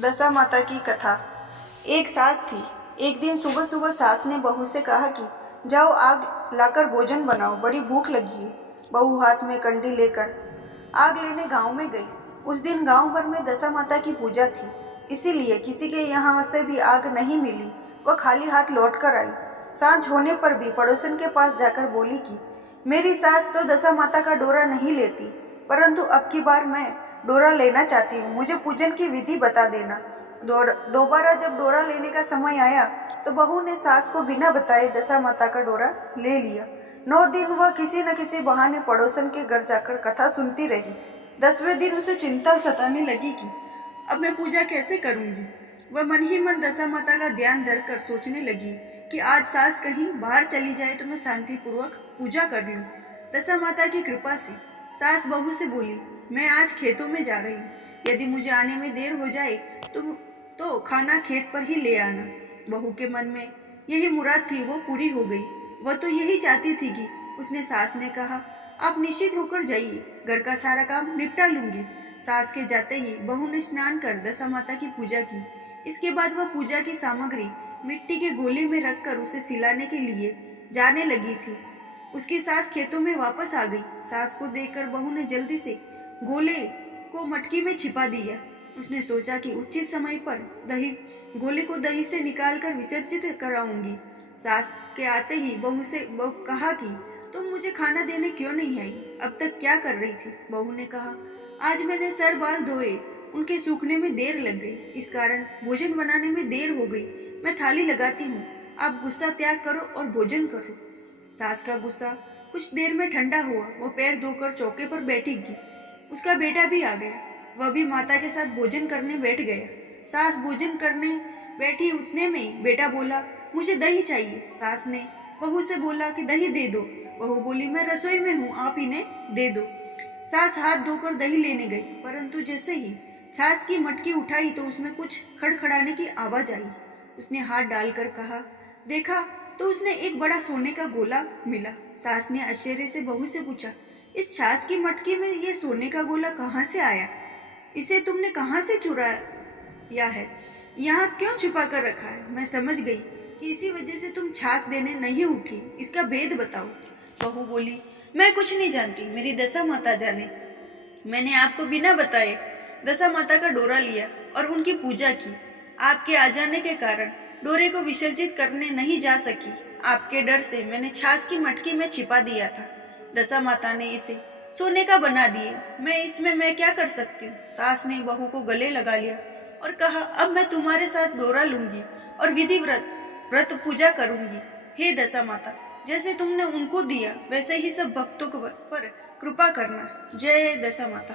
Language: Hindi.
दशा माता की कथा। एक सास थी। एक दिन सुबह सुबह सास ने बहू से कहा कि जाओ आग लाकर भोजन बनाओ, बड़ी भूख लगी है। बहू हाथ में कंडी लेकर आग लेने गांव में गई। उस दिन गांव भर में दशा माता की पूजा थी, इसीलिए किसी के यहाँ से भी आग नहीं मिली। वह खाली हाथ लौट कर आई। सांझ होने पर भी पड़ोसन के पास जाकर बोली कि मेरी सास तो दशा माता का डोरा नहीं लेती, परंतु अब की बार मैं डोरा लेना चाहती हूँ, मुझे पूजन की विधि बता देना। दोबारा जब डोरा लेने का समय आया तो बहू ने सास को बिना बताए दशा माता का डोरा ले लिया। 9 दिन वह किसी न किसी बहाने पड़ोसन के घर जाकर कथा सुनती रही। 10वें दिन उसे चिंता सताने लगी कि अब मैं पूजा कैसे करूंगी। वह मन ही मन दशा माता का ध्यान धरकर सोचने लगी कि आज सास कहीं बाहर चली जाए तो मैं शांतिपूर्वक पूजा कर लूं। दशा माता की कृपा से सास बहू से बोली, मैं आज खेतों में जा रही हूँ, यदि मुझे आने में देर हो जाए तो खाना खेत पर ही ले आना। बहू के मन में यही मुराद थी, वो पूरी हो गई। वह तो यही चाहती थी कि उसने सास ने कहा, आप निश्चित होकर जाइए, घर का सारा काम निपटा लूंगी। सास के जाते ही बहू ने स्नान कर दशा माता की पूजा की। इसके बाद वह पूजा की सामग्री मिट्टी के गोले में रखकर उसे सिलाने के लिए जाने लगी थी। उसकी सास खेतों में वापस आ गई। सास को देखकर बहू ने जल्दी से गोले को मटकी में छिपा दिया। उसने सोचा कि उचित समय पर गोले को दही से निकालकर विसर्जित कराऊंगी। सास के आते ही बहू से कहा कि तुम मुझे खाना देने क्यों नहीं आई, अब तक क्या कर रही थी। बहू ने कहा, आज मैंने सर बाल धोए, उनके सूखने में देर लग गई, इस कारण भोजन बनाने में देर हो गई। मैं थाली लगाती हूँ, आप गुस्सा त्याग करो और भोजन करो। सास का गुस्सा कुछ देर में ठंडा हुआ। वो पैर धोकर चौके पर बैठेगी। उसका बेटा भी आ गया, वह भी माता के साथ भोजन करने बैठ गया। सास भोजन करने बैठी, उतने में बेटा बोला, मुझे दही चाहिए। सास ने बहू से बोला कि दही दे दो। बहू बोली, मैं रसोई में हूँ, आप इन्हें दे दो। सास हाथ धोकर दही लेने गई, परंतु जैसे ही छाछ की मटकी उठाई तो उसमें कुछ खड़खड़ाने की आवाज आई। उसने हाथ डालकर कहा, देखा तो उसने एक बड़ा सोने का गोला मिला। सास ने आश्चर्य से बहू से पूछा, इस छाछ की मटकी में ये सोने का गोला कहाँ से आया? इसे तुमने कहाँ से चुराया है? यहाँ क्यों छुपा कर रखा है? मैं समझ गई कि इसी वजह से तुम छाछ देने नहीं उठी, इसका भेद बताओ। बहू बोली, मैं कुछ नहीं जानती, मेरी दशा माता जाने। मैंने आपको बिना बताए दशा माता का डोरा लिया और उनकी पूजा की। आपके आ जाने के कारण डोरे को विसर्जित करने नहीं जा सकी। आपके डर से मैंने छाछ की मटकी में छिपा दिया था। दशा माता ने इसे सोने का बना दिया, इसमें मैं क्या कर सकती हूँ। सास ने बहू को गले लगा लिया और कहा, अब मैं तुम्हारे साथ डोरा लूंगी और विधि व्रत पूजा करूंगी। हे दशा माता, जैसे तुमने उनको दिया वैसे ही सब भक्तों पर कृपा करना। जय दशा माता।